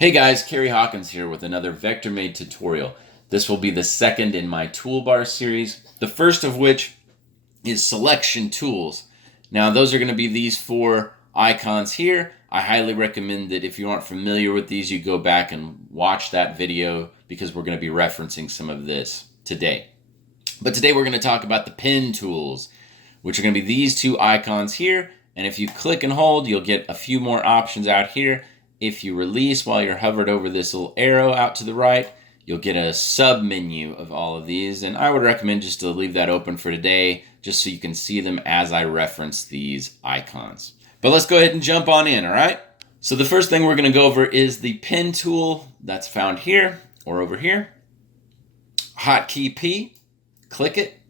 Hey guys, Kerry Hawkins here with another VectorMade tutorial. This will be the second in my toolbar series, the first of which is selection tools. Now those are going to be these four icons here. I highly recommend that if you aren't familiar with these, you go back and watch that video because we're going to be referencing some of this today. But today we're going to talk about the pen tools, which are going to be these two icons here. And if you click and hold, you'll get a few more options out here. If you release while you're hovered over this little arrow out to the right, you'll get a sub menu of all of these. And I would recommend just to leave that open for today, just so you can see them as I reference these icons. But let's go ahead and jump on in, all right? So the first thing we're going to go over is the pen tool that's found here or over here. Hotkey P, click it.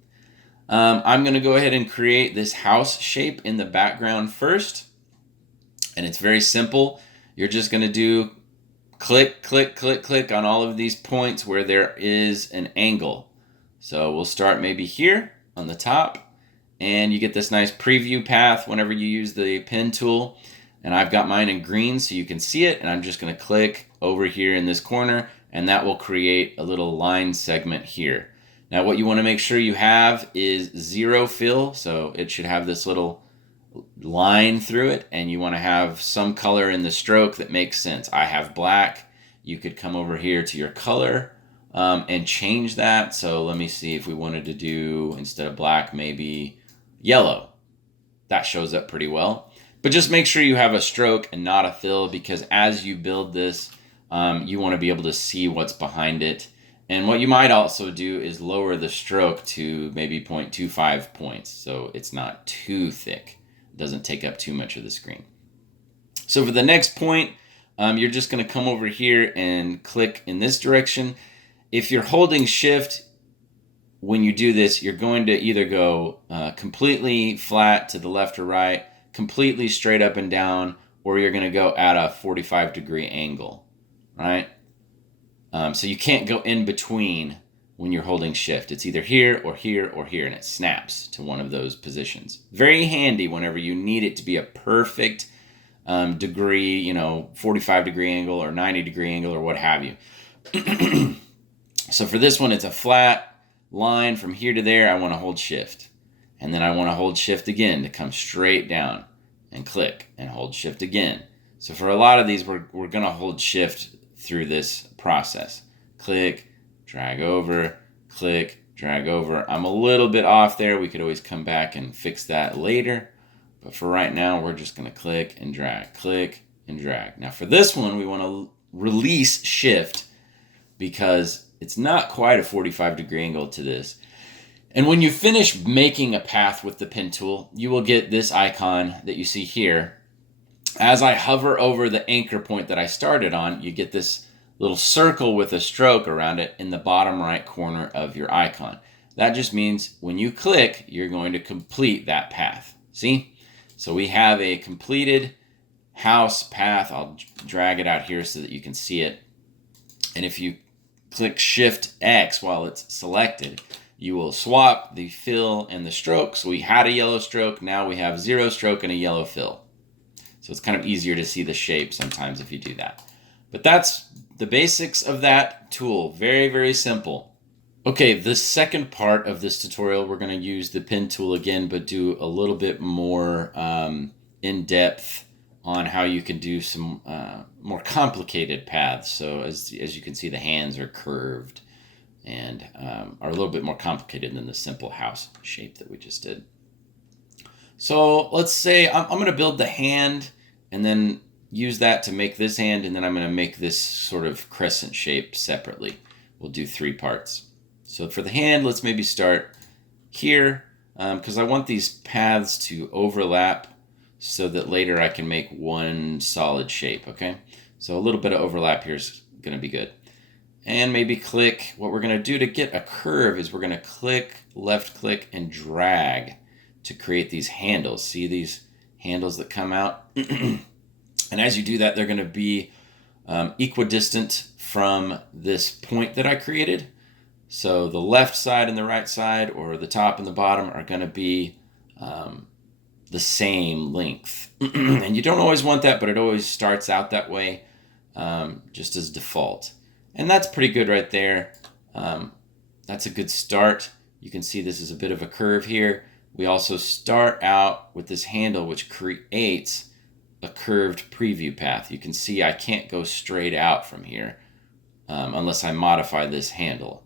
I'm going to go ahead and create this house shape in the background first. And it's very simple. You're just going to do click, click, click, click on all of these points where there is an angle. So we'll start maybe here on the top. And you get this nice preview path whenever you use the pen tool. And I've got mine in green so you can see it. And I'm just going to click over here in this corner. And that will create a little line segment here. Now what you want to make sure you have is zero fill, so it should have this little line through it, and you want to have some color in the stroke that makes sense. I have black. You could come over here to your color and change that. So let me see if we wanted to do, instead of black, maybe yellow. That shows up pretty well. But just make sure you have a stroke and not a fill, because as you build this, you want to be able to see what's behind it. And what you might also do is lower the stroke to maybe 0.25 points, so it's not too thick. It doesn't take up too much of the screen. So for the next point, you're just going to come over here and click in this direction. If you're holding shift when you do this, you're going to either go completely flat to the left or right, completely straight up and down, or you're going to go at a 45-degree angle, right? So you can't go in between when you're holding shift. It's either here or here or here, and it snaps to one of those positions. Very handy whenever you need it to be a perfect degree, 45-degree angle or 90-degree angle or what have you. So for this one, it's a flat line from here to there. I want to hold shift. And then I want to hold shift again to come straight down and click and hold shift again. So for a lot of these, we're going to hold shift through this process. Click, drag over, click, drag over. I'm a little bit off there. We could always come back and fix that later. But for right now, we're just going to click and drag, click and drag. Now for this one, we want to release shift because it's not quite a 45-degree angle to this. And when you finish making a path with the pen tool, you will get this icon that you see here. As I hover over the anchor point that I started on, you get this little circle with a stroke around it in the bottom right corner of your icon. That just means when you click, you're going to complete that path. See? So we have a completed house path. I'll drag it out here so that you can see it. And if you click Shift X while it's selected, you will swap the fill and the stroke. So we had a yellow stroke. Now we have zero stroke and a yellow fill. So it's kind of easier to see the shape sometimes if you do that. But that's the basics of that tool. Very, very simple. Okay, the second part of this tutorial, we're going to use the pen tool again, but do a little bit more in-depth on how you can do some more complicated paths. So as you can see, the hands are curved and are a little bit more complicated than the simple house shape that we just did. So let's say I'm going to build the hand and then use that to make this hand, and then I'm going to make this sort of crescent shape separately. We'll do 3 parts. So for the hand, let's maybe start here because I want these paths to overlap so that later I can make one solid shape, okay? So a little bit of overlap here is going to be good. And maybe click. What we're going to do to get a curve is we're going to click, left click, and drag to create these handles. See these handles that come out? And as you do that, they're going to be equidistant from this point that I created. So the left side and the right side, or the top and the bottom, are going to be the same length. And you don't always want that, but it always starts out that way. just as default. And that's pretty good right there. That's a good start. You can see this is a bit of a curve here. We also start out with this handle, which creates a curved preview path. You can see I can't go straight out from here unless I modify this handle.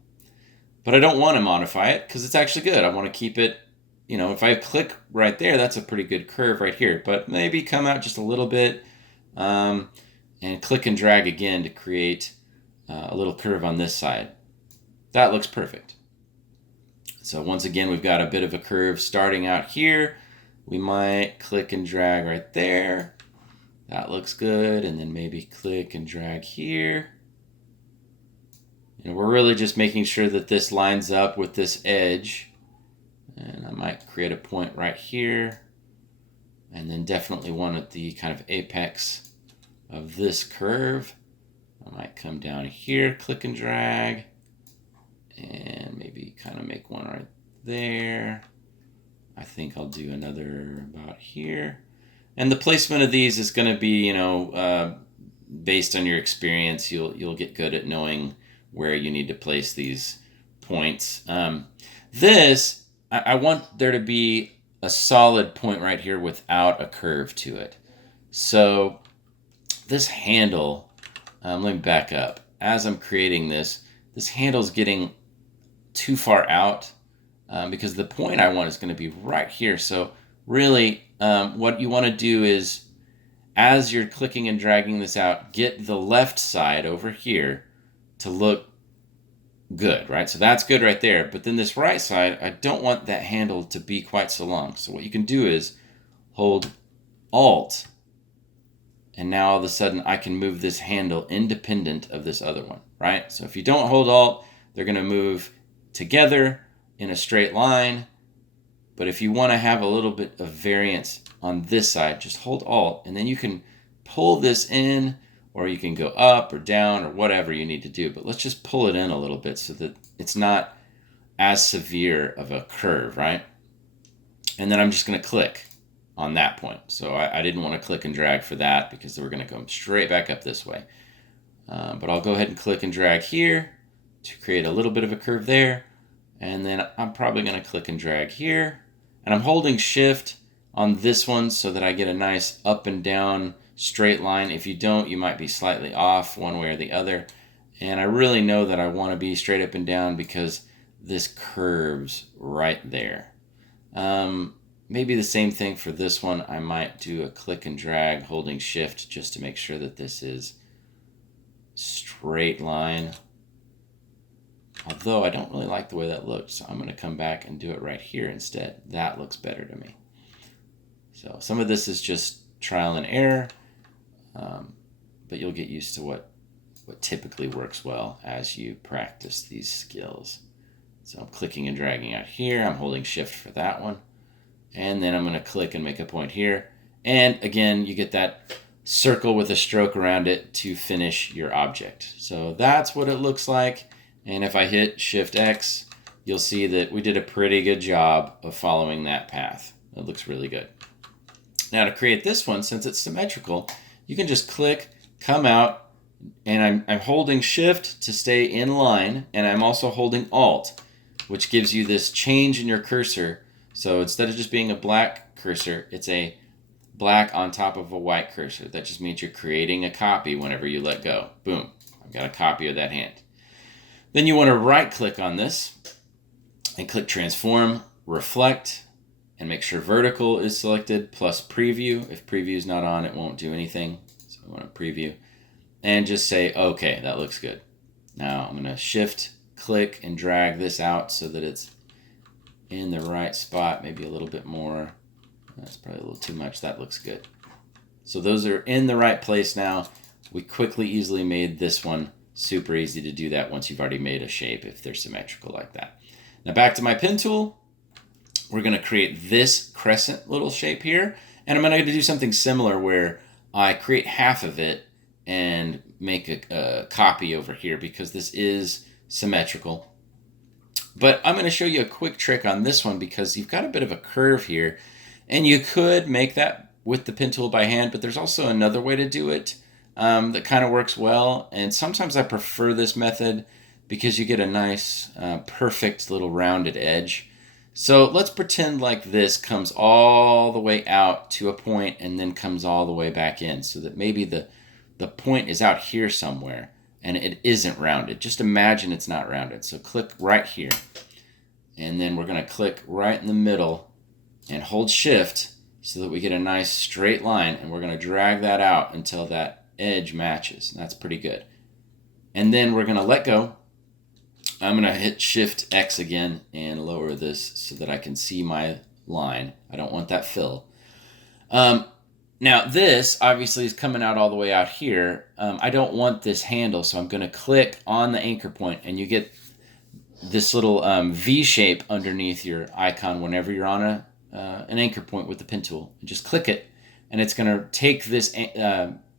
But I don't want to modify it because it's actually good. I want to keep it, you know, if I click right there, that's a pretty good curve right here. But maybe come out just a little bit and click and drag again to create a little curve on this side. That looks perfect. So once again, we've got a bit of a curve starting out here. We might click and drag right there. That looks good. And then maybe click and drag here. And we're really just making sure that this lines up with this edge. And I might create a point right here. And then definitely one at the kind of apex of this curve. I might come down here, click and drag. And maybe kind of make one right there. I think I'll do another about here. And the placement of these is going to be, you know, based on your experience. You'll get good at knowing where you need to place these points. I want there to be a solid point right here without a curve to it. So this handle, let me back up. As I'm creating this handle's getting too far out because the point I want is going to be right here. So really what you want to do is, as you're clicking and dragging this out, get the left side over here to look good, right? So that's good right there. But then this right side, I don't want that handle to be quite so long. So what you can do is hold Alt, and now all of a sudden I can move this handle independent of this other one, right? So if you don't hold Alt, they're going to move together in a straight line. But if you want to have a little bit of variance on this side, just hold Alt, and then you can pull this in, or you can go up or down or whatever you need to do. But let's just pull it in a little bit so that it's not as severe of a curve, right? And then I'm just going to click on that point. So I didn't want to click and drag for that because we're going to go straight back up this way. But I'll go ahead and click and drag here to create a little bit of a curve there. And then I'm probably going to click and drag here. And I'm holding Shift on this one so that I get a nice up and down straight line. If you don't, you might be slightly off one way or the other. And I really know that I want to be straight up and down because this curves right there. Maybe the same thing for this one. I might do a click and drag holding Shift just to make sure that this is straight line. Although I don't really like the way that looks, so I'm going to come back and do it right here instead. That looks better to me. So some of this is just trial and error, but you'll get used to what typically works well as you practice these skills. So I'm clicking and dragging out here. I'm holding Shift for that one. And then I'm going to click and make a point here. And again, you get that circle with a stroke around it to finish your object. So that's what it looks like. And if I hit Shift X, you'll see that we did a pretty good job of following that path. It looks really good. Now to create this one, since it's symmetrical, you can just click, come out, and I'm holding Shift to stay in line, and I'm also holding Alt, which gives you this change in your cursor. So instead of just being a black cursor, it's a black on top of a white cursor. That just means you're creating a copy whenever you let go. Boom, I've got a copy of that hand. Then you want to right click on this and click Transform, Reflect, and make sure Vertical is selected, plus Preview. If Preview is not on, it won't do anything. So we want to Preview. And just say, okay, that looks good. Now I'm going to Shift, click, and drag this out so that it's in the right spot, maybe a little bit more. That's probably a little too much. That looks good. So those are in the right place now. We quickly, easily made this one. Super easy to do that once you've already made a shape if they're symmetrical like that. Now back to my pen tool. We're going to create this crescent little shape here. And I'm going to do something similar where I create half of it and make a copy over here because this is symmetrical. But I'm going to show you a quick trick on this one because you've got a bit of a curve here. And you could make that with the pen tool by hand, but there's also another way to do it. that kind of works well. And sometimes I prefer this method because you get a nice, perfect little rounded edge. So let's pretend like this comes all the way out to a point and then comes all the way back in, so that maybe the point is out here somewhere and it isn't rounded. Just imagine it's not rounded. So click right here, and then we're going to click right in the middle and hold shift so that we get a nice straight line, and we're going to drag that out until that edge matches. That's pretty good. And then we're going to let go. I'm going to hit Shift X again and lower this so that I can see my line. I don't want that fill. Now this obviously is coming out all the way out here. I don't want this handle, so I'm going to click on the anchor point, and you get this little V shape underneath your icon whenever you're on an anchor point with the pen tool. Just click it, and it's going to take this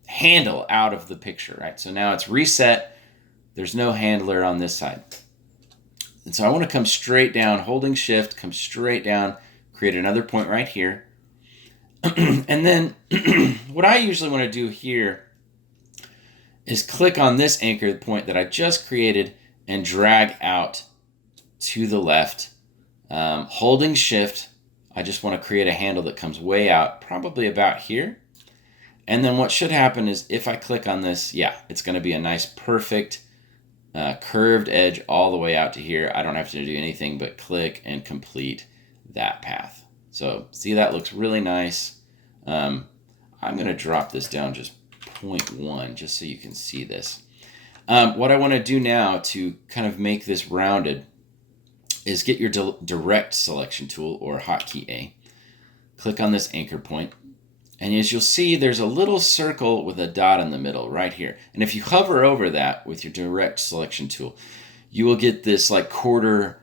handle out of the picture, right? So now it's reset. There's no handler on this side. And so I want to come straight down, holding shift, come straight down, create another point right here. And then what I usually want to do here is click on this anchor point that I just created and drag out to the left, holding shift. I just want to create a handle that comes way out, probably about here. And then what should happen is if I click on this, yeah, it's going to be a nice, perfect curved edge all the way out to here. I don't have to do anything but click and complete that path. So see, that looks really nice. I'm going to drop this down just 0.1 just so you can see this. What I want to do now to kind of make this rounded is get your direct selection tool, or hotkey A. Click on this anchor point. And as you'll see, there's a little circle with a dot in the middle right here. And if you hover over that with your direct selection tool, you will get this like quarter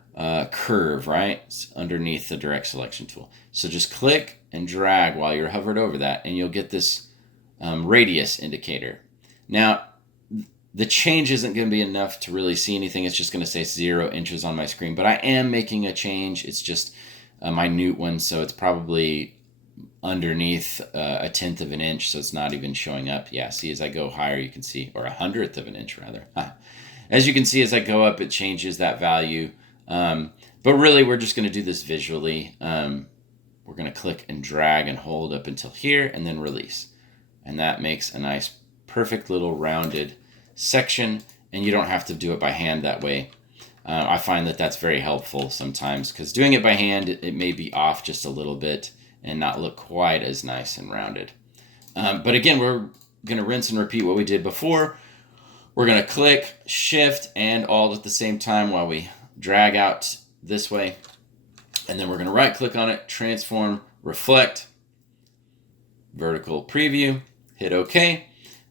curve, right, underneath the direct selection tool. So just click and drag while you're hovered over that, and you'll get this radius indicator. Now, the change isn't going to be enough to really see anything. It's just going to say 0 inches on my screen. But I am making a change. It's just a minute one, so it's probably underneath a 1/10 of an inch, so it's not even showing up. Yeah, see, as I go higher, you can see, or 100th of an inch rather. As you can see, as I go up, it changes that value. But really, we're just going to do this visually. We're going to click and drag and hold up until here, and then release. And that makes a nice, perfect little rounded section, and you don't have to do it by hand that way. I find that that's very helpful sometimes, because doing it by hand, it may be off just a little bit and not look quite as nice and rounded. But again, we're going to rinse and repeat what we did before. We're going to click, shift, and alt at the same time while we drag out this way. And then we're going to right click on it, transform, reflect, vertical preview, hit OK.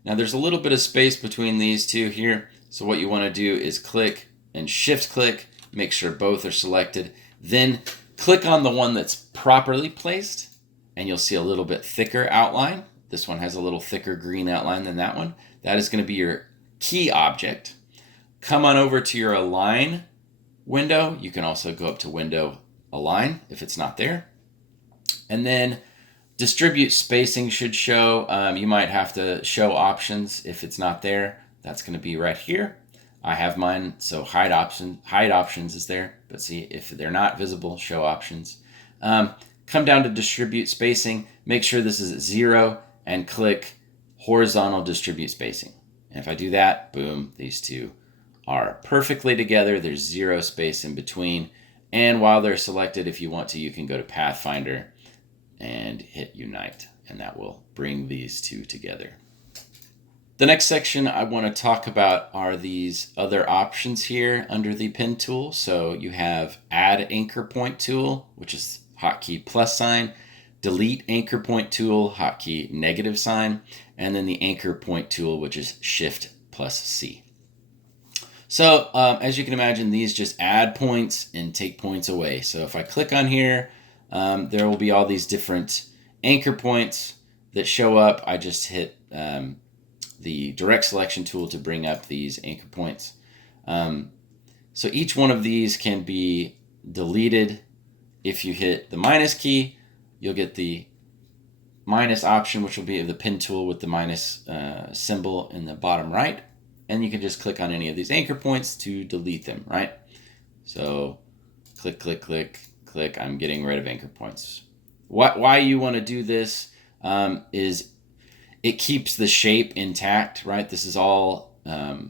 Now there's a little bit of space between these two here. So what you want to do is click and shift click, make sure both are selected. Then click on the one that's properly placed, and you'll see a little bit thicker outline. This one has a little thicker green outline than that one. That is going to be your key object. Come on over to your align window. You can also go up to window align if it's not there. And then distribute spacing should show. You might have to show options if it's not there. That's going to be right here. I have mine, so hide options is there, but see, if they're not visible, show options. Come down to distribute spacing, make sure this is at 0, and click horizontal distribute spacing. And if I do that, boom, these two are perfectly together. There's 0 space in between. And while they're selected, if you want to, you can go to Pathfinder and hit Unite, and that will bring these two together. The next section I want to talk about are these other options here under the pen tool. So you have Add Anchor Point tool, which is hotkey +, Delete Anchor Point tool, hotkey -, and then the Anchor Point tool, which is Shift +C. So as you can imagine, these just add points and take points away. So if I click on here, there will be all these different anchor points that show up. I just hit the direct selection tool to bring up these anchor points. So each one of these can be deleted. If you hit the minus key, you'll get the minus option, which will be the pen tool with the minus symbol in the bottom right. And you can just click on any of these anchor points to delete them, right? So click, click, click, click. I'm getting rid of anchor points. Why you want to do this is it keeps the shape intact, right? This is all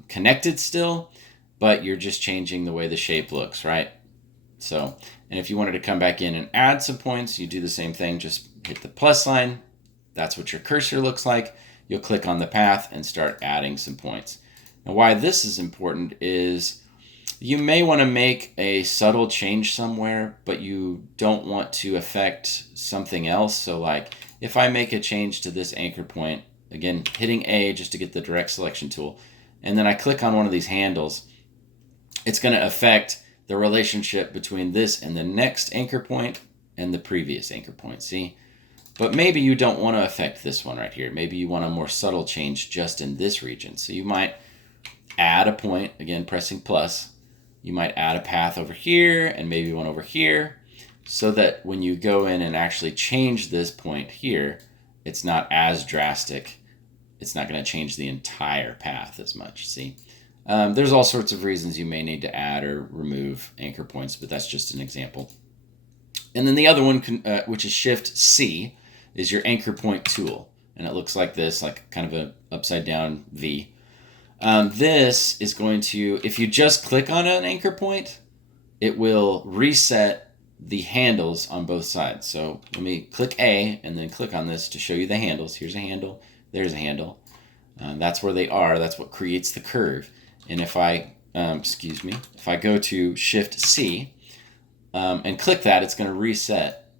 connected still, but you're just changing the way the shape looks, right? So, and if you wanted to come back in and add some points, you do the same thing. Just hit the plus sign. That's what your cursor looks like. You'll click on the path and start adding some points. Now, why this is important is you may want to make a subtle change somewhere, but you don't want to affect something else. So like if I make a change to this anchor point, again, hitting A just to get the direct selection tool, and then I click on one of these handles, it's going to affect the relationship between this and the next anchor point and the previous anchor point, see? But maybe you don't want to affect this one right here. Maybe you want a more subtle change just in this region. So you might add a point, again, pressing plus. You might add a path over here and maybe one over here so that when you go in and actually change this point here, it's not as drastic. It's not going to change the entire path as much, see? There's all sorts of reasons you may need to add or remove anchor points, but that's just an example. And then the other one, which is Shift C, is your anchor point tool. And it looks like this, like kind of an upside down V. This is going to, if you just click on an anchor point, it will reset the handles on both sides. So let me click A and then click on this to show you the handles. Here's a handle, there's a handle. That's where they are, that's what creates the curve. And if I, if I go to Shift C and click that, it's going to reset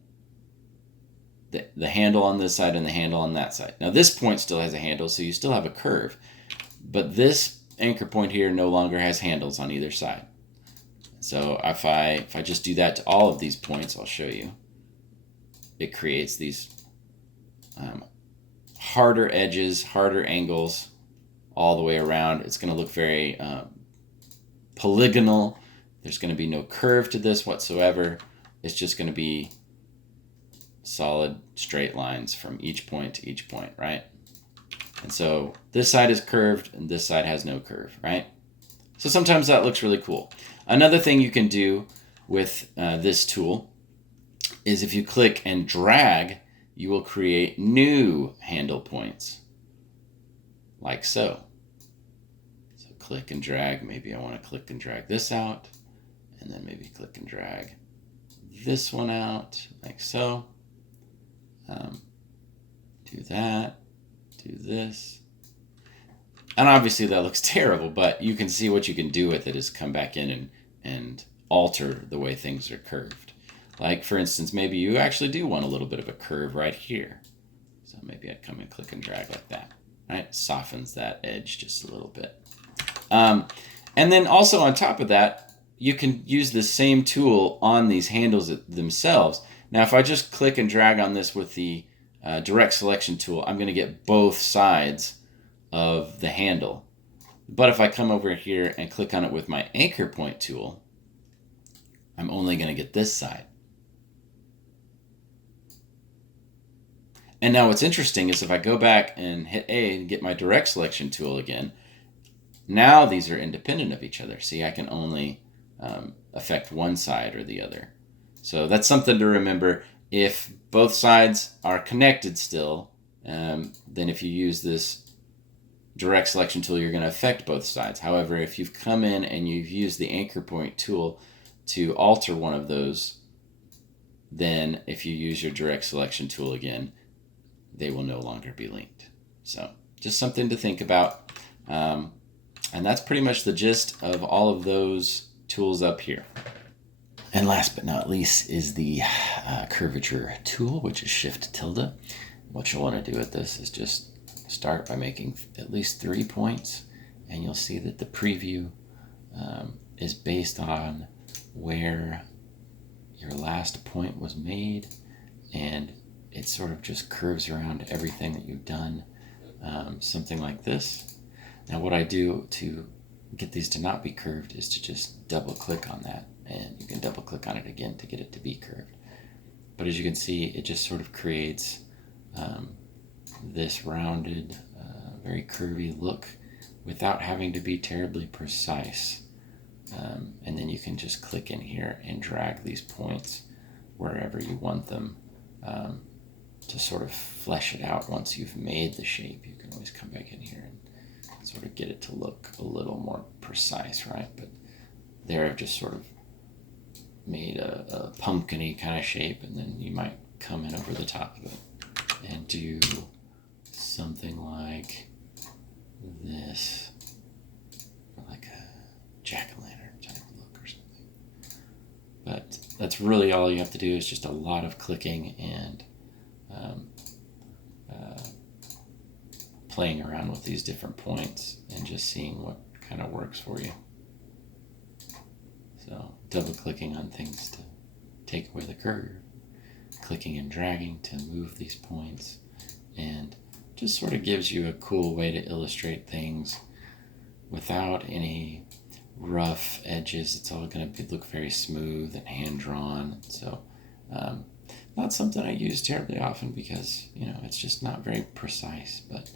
the handle on this side and the handle on that side. Now this point still has a handle, so you still have a curve. But this anchor point here no longer has handles on either side. So if I just do that to all of these points, I'll show you. It creates these harder edges, harder angles all the way around. It's going to look very polygonal. There's going to be no curve to this whatsoever. It's just going to be solid straight lines from each point to each point, right? And so this side is curved and this side has no curve, right? So sometimes that looks really cool. Another thing you can do with this tool is if you click and drag, you will create new handle points, like so. So click and drag. Maybe I want to click and drag this out, and then maybe click and drag this one out, like so. Do that. Do this. And obviously that looks terrible, but you can see what you can do with it is come back in and alter the way things are curved. Like for instance, maybe you actually do want a little bit of a curve right here. So maybe I'd come and click and drag like that, right? Softens that edge just a little bit. And then also on top of that, you can use the same tool on these handles themselves. Now if I just click and drag on this with the direct selection tool, I'm going to get both sides of the handle. But if I come over here and click on it with my anchor point tool, I'm only going to get this side. And now what's interesting is if I go back and hit A and get my direct selection tool again, now these are independent of each other. See, I can only affect one side or the other. So that's something to remember. If both sides are connected still, then if you use this direct selection tool, you're going to affect both sides. However, if you've come in and you've used the anchor point tool to alter one of those, then if you use your direct selection tool again, they will no longer be linked. So just something to think about. And that's pretty much the gist of all of those tools up here. And last but not least is the curvature tool, which is Shift tilde. What you'll want to do with this is just start by making at least 3 points, and you'll see that the preview is based on where your last point was made, and it sort of just curves around everything that you've done, something like this. Now what I do to get these to not be curved is to just double click on that, and you can double click on it again to get it to be curved. But as you can see, it just sort of creates this rounded, very curvy look without having to be terribly precise. And then you can just click in here and drag these points wherever you want them, to sort of flesh it out. Once you've made the shape, you can always come back in here and sort of get it to look a little more precise, right? But there I've just sort of made a pumpkin-y kind of shape, and then you might come in over the top of it and do something like this, or like a jack-o'-lantern type look or something. But that's really all you have to do, is just a lot of clicking and playing around with these different points and just seeing what kind of works for you. So double clicking on things to take away the curve, clicking and dragging to move these points, and just sort of gives you a cool way to illustrate things without any rough edges. It's all going to look very smooth and hand-drawn. So not something I use terribly often because, it's just not very precise, but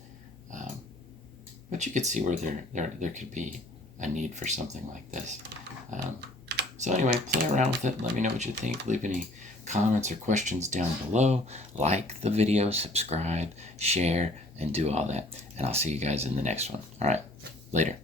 you could see where there could be a need for something like this. So anyway, play around with it. Let me know what you think. Leave any comments or questions down below. Like the video, subscribe, share, and do all that. And I'll see you guys in the next one. All right, later.